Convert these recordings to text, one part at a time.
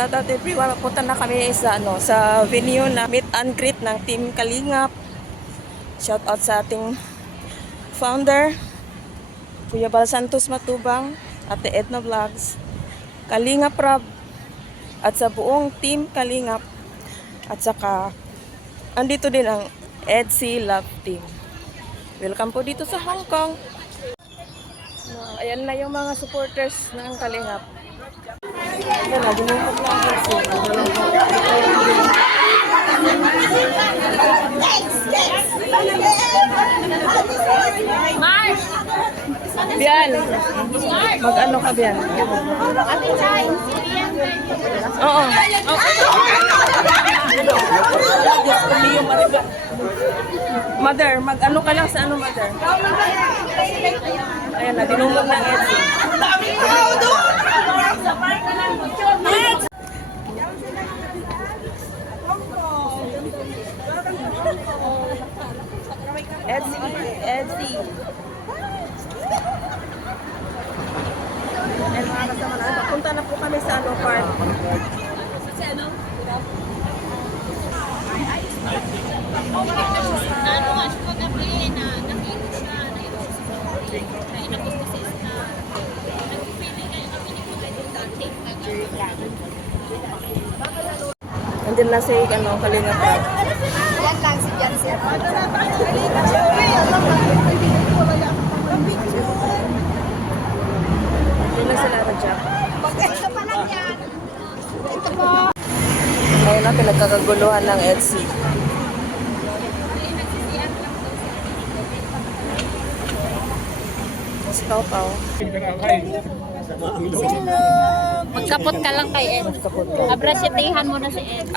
Shout out everyone. Punta na kami sa venue na meet and greet ng Team Kalingap. Shout out sa ating founder, Kuya Bal Santos Matubang, Ate Edna Vlogs, Kalingap Rob, at sa buong Team Kalingap. At saka, andito din ang EDC Love Team. Welcome po dito sa Hong Kong. Ayan na yung mga supporters ng Kalingap. Ayan na, dinungkot na ang EDC. Mars! Bian, mag-ano ka Bian? Oo. Mother, mag-ano ka lang sa ano, mother? Ayan na, dinungkot na ang EDC. EDC. Ayan mga kasama na. Papunta na po kami sa ano park. Nandun na si Kalingap Rob. Yan lang si Jansen. Nandun na sila Rajab. Ito pa lang yan. Ito po. Ngayon na pinagkakaguluhan ng EDC. Mas pao-pao. Magkapot ka lang kay Ed. Abrasyetehan mo na si Ed.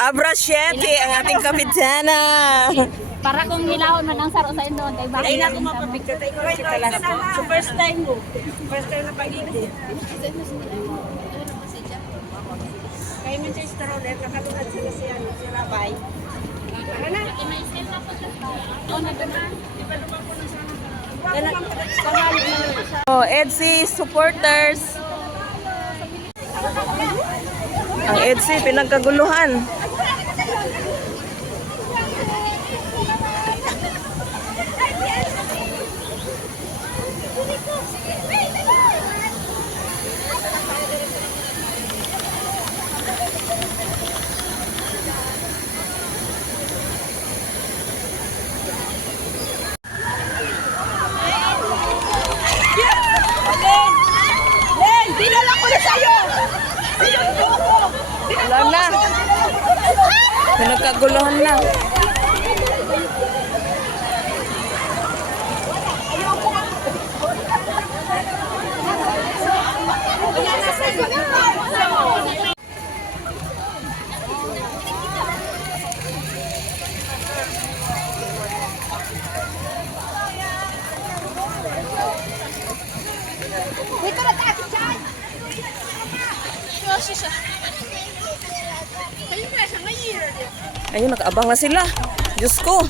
Abrasyete ang ating kapitana. Para kung hilahon man ang saro sa doon kay bakit na ako mapapicture tayo ko si Talas. So first time mo. First time na pag-ibig. Kay Manchester Roller nakatulad sila si Rabay. Tara na. Oh, nagdaman. Oh, EDC supporters. Ang EDC pinagkaguluhan. Dinala ko na sa'yo! Wala na. Pinagkaguluhan na. Dito na tayo dyan! Ayun, nakaabang na sila. Diyos ko.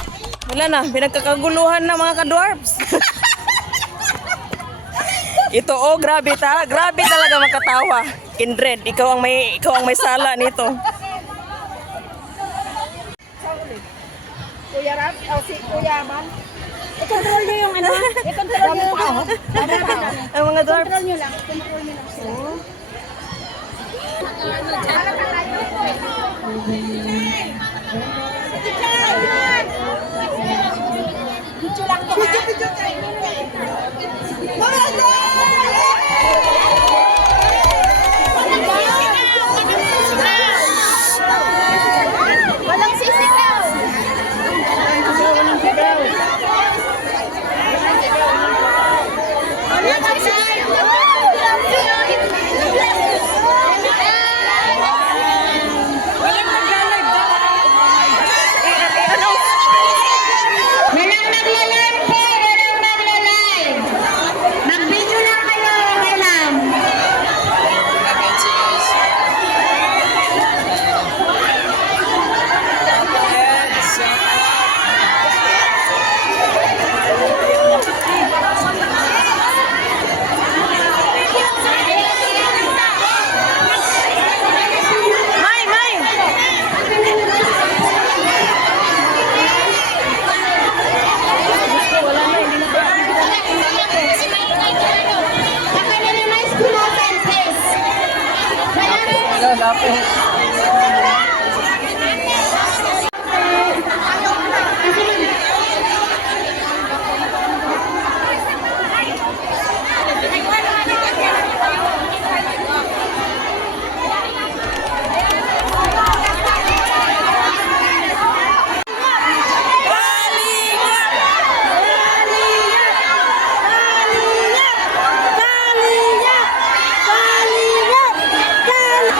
Wala na. Pinagkakaguluhan ng mga ka-dwarfs. Ito, oh, grabe ta. Grabe talaga makatawa. Kindred, ikaw ang may sala nito. Kuya Ram, si Kuya Man. I-control nyo yung ano? I-control nyo yung ano? Ang mga dwarfs. Control nyo lang. Control nyo lang. Video lang to. Video. Walang sisigaw. malapit.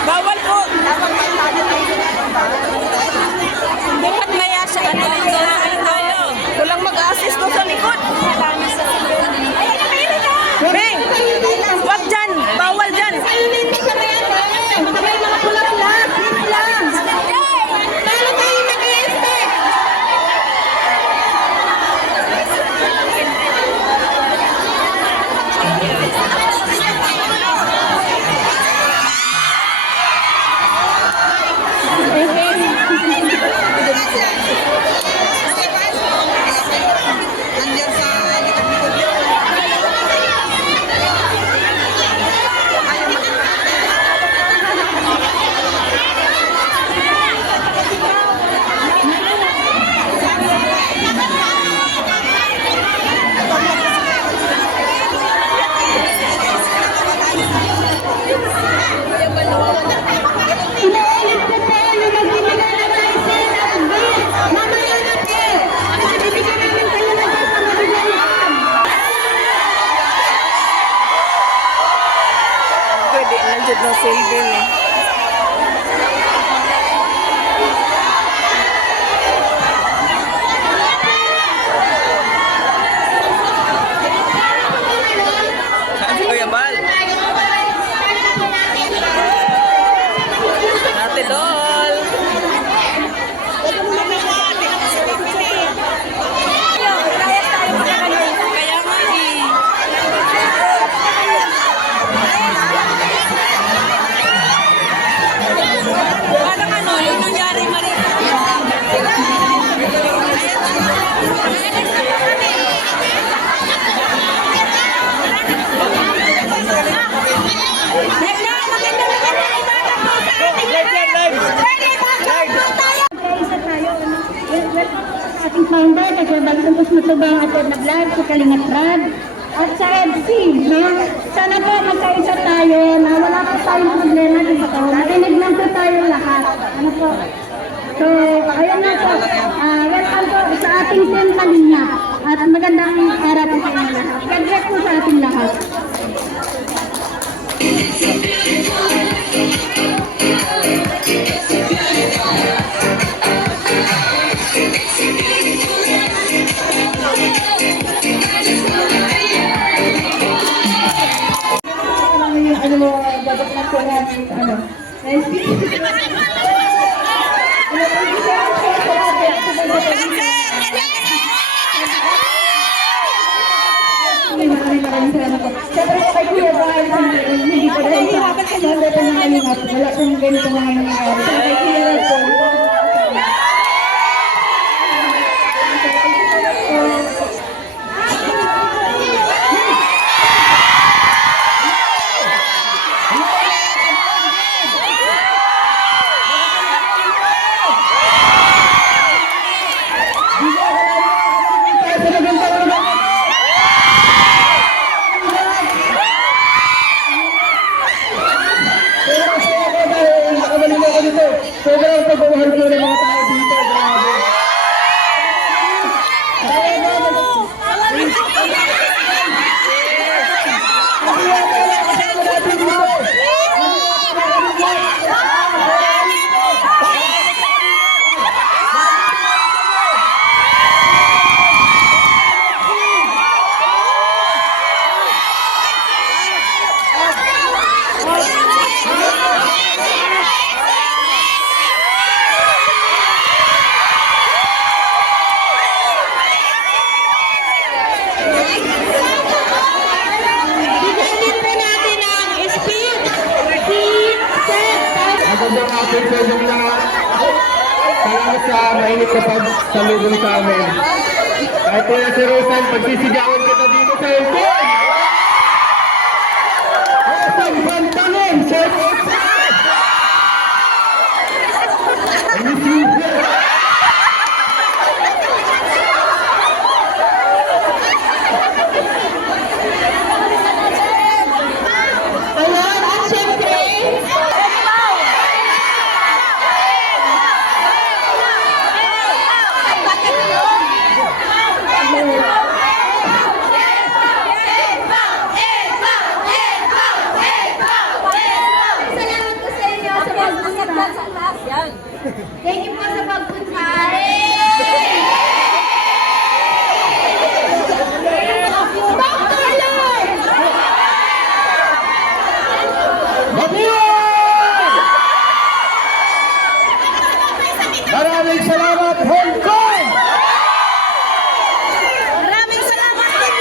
Bawal po. Bukat na yan sa ano dito tayo. Walang mag-assist doon sa likod. Beng! Wag dyan! Bawal dyan! Pwede na dyan ng silver eh. Kuya Bal. Ate Lol. Kaya nga eh. Parang ano, yung nangyari Marita. Ating founder, nagbabagsuntos matubang at nag-vlog sa Kalingat Rad at sa FC, no? Sana po magkaisa tayo na wala po tayong problema dito. Narinig lang po tayo lahat. Ano po? So, ayun na po. Welcome po sa ating team Kalingat at magandang araw po sa inyo lahat. God bless po sa ating lahat. Dapat na po namin, maraming salamat po. Siyempre po kay Kuya Bal, hindi ko dahil sa member po ng Kalingat, wala pong ganito mga nangyayari. So kay Kuya Bal po, sobrang pagmamahal ko ng mga tao dito. Grabe. Magandang hapon sa inyong lahat. Salamat sa mainit na pagsalubong sa amin. Kahit po yan si Rosan, pagsisigawan kita dito sa Elton. Rosan Bantanon, Chef Otsay! Ayun, at syempre, Salamat po sa inyo sa pagpunta sa taas. Yan. Thank you po sa pagpunta. Maraming salamat, Hong Kong! Maraming salamat din.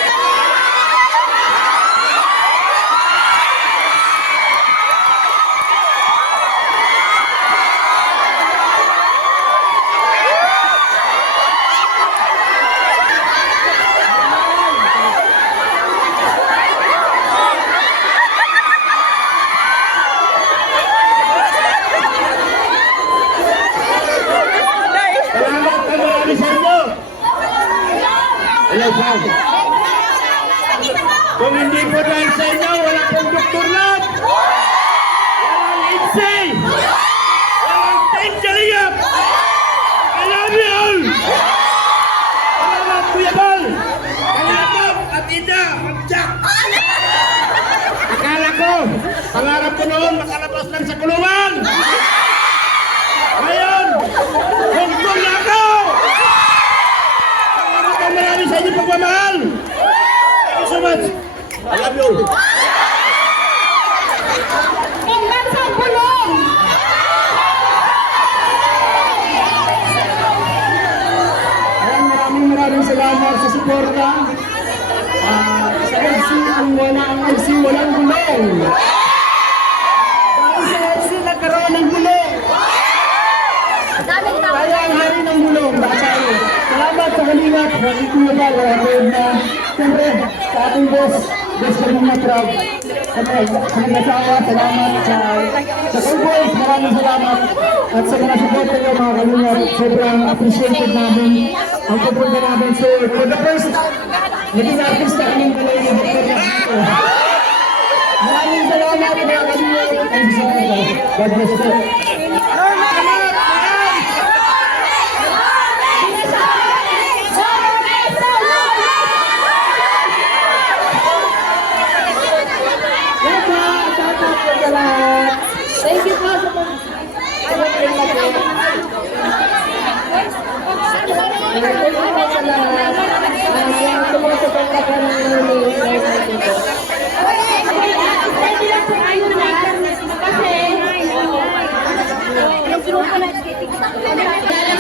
Salamat na marami sa inyo! Hello, Frank. Kung hindi po dahil sa inyo, wala pong Dr. Lab! Walang Insay! Walang Team Kalingap! I love you all! Salamat, Kuya Bal! Kalingap at Ida! Magtsak! Akala ko, pangarap ko noon makalabas lang sa kulungan! Ngayon, Hong Kong na ako! Salamat ang marami sa inyong pagmamahal! Thank you so much! I love you! pambansang bulong! Maraming salamat sa suporta. Sa LC, ang LC, walang gulong. Dahil sa LC, nagkaroon ng gulong. Tayo ang hari ng gulong. Tayo. Salamat sa Kalingap. Hindi ko na ba, na siyempre sa ating boss ko ng Matrab. Sa mga asawa, salamat sa Cowboys, maraming salamat. At sa mga suporta nyo, mga Kalingap, sobrang appreciated namin ang pupunta namin. So, for the first time, naging artista kaming Kalingap dito. Maraming salamat, mga Kalingap. Thank you so much. God bless you. Thank you po sa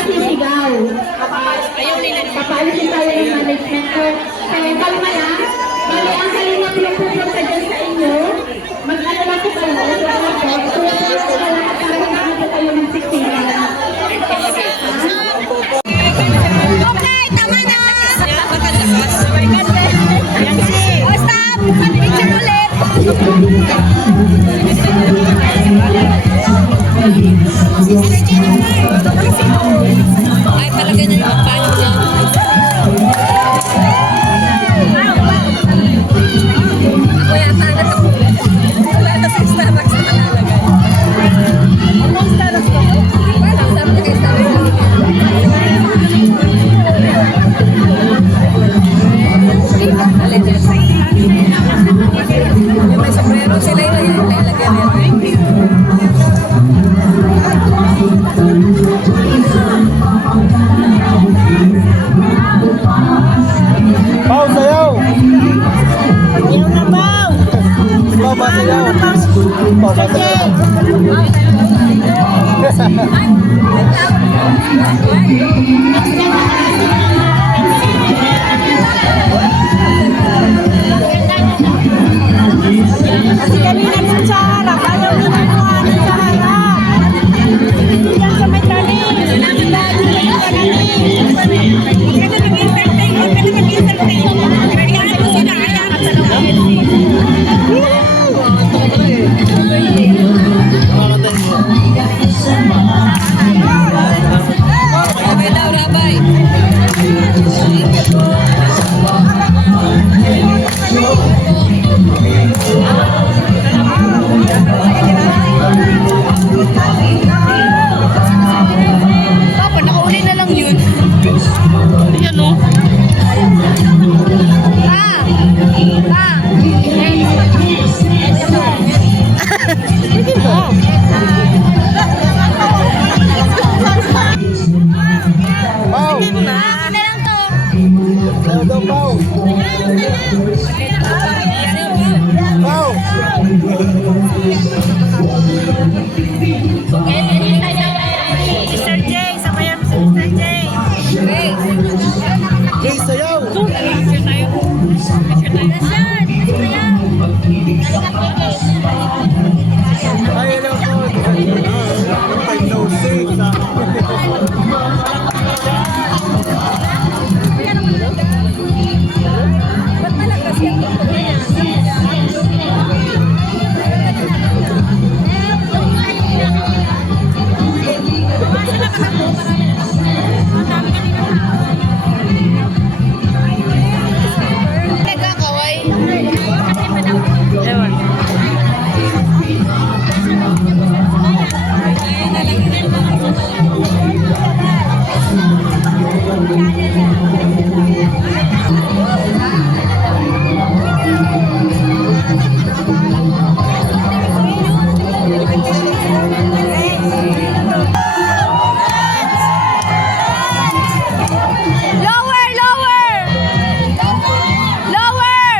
sisigaw. Papalisin tayo ng management ko. Kaya kalma lang. Bali, ang Kalingap yung pupunta dyan sa inyo. Mag-ano lang po kayo. Okay, tama na. Oh, stop. Picture ulit. Ay, talaga na yung paano dyan. Ako yata ako. Wala na sa Starbucks na nakalagay. Anong Starbucks ba? Wala, sabi na kay Starbucks. Yung may sombrero sila yung lalagyan nila. Pau, sayaw! Ayaw na ba? Pau, sayaw! Pau, sayaw! Kasi kanina sa harap, ayaw na nakuhanin sa harap. Diyan sa may talim. Lagi sa may talim. Huwag ka na mag-entertain. Huwag ka na mag-entertain. Kaya mo sila, kaya mo sila. Wow! Mr. J, sabayan mo si Mr. J. Jay, sayaw! Ay, hello po! Long time no see! Ba't malakas yan? Nagkakaway. Ewan. Lower! Lower! Lower!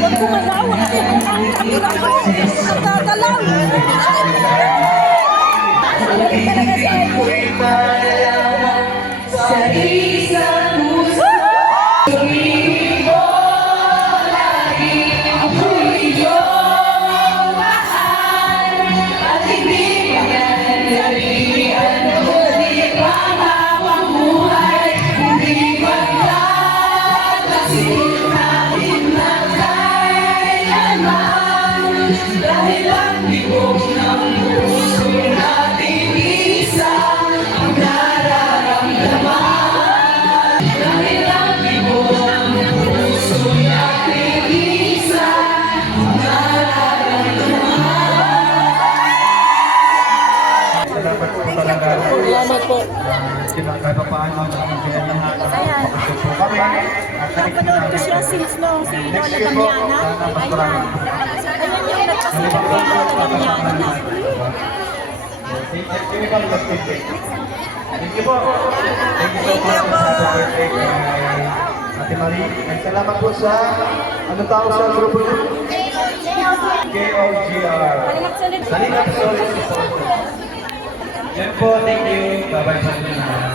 Huwag gumalaw! Ang gagalaw! Salamat po. Kahit paano natin lahat. Ito po kami. Napanood ko siya since nung si Lola Damiana. Ayan. Ayan yung nagpasikat kay Lola Damiana. Thank you po. Thank you so much. Ate Marie, salamat po sa ano tawag sa grupo niyo? KOGR. Salingap Solid Support. Yan po, thank you. Bye-bye sa inyo.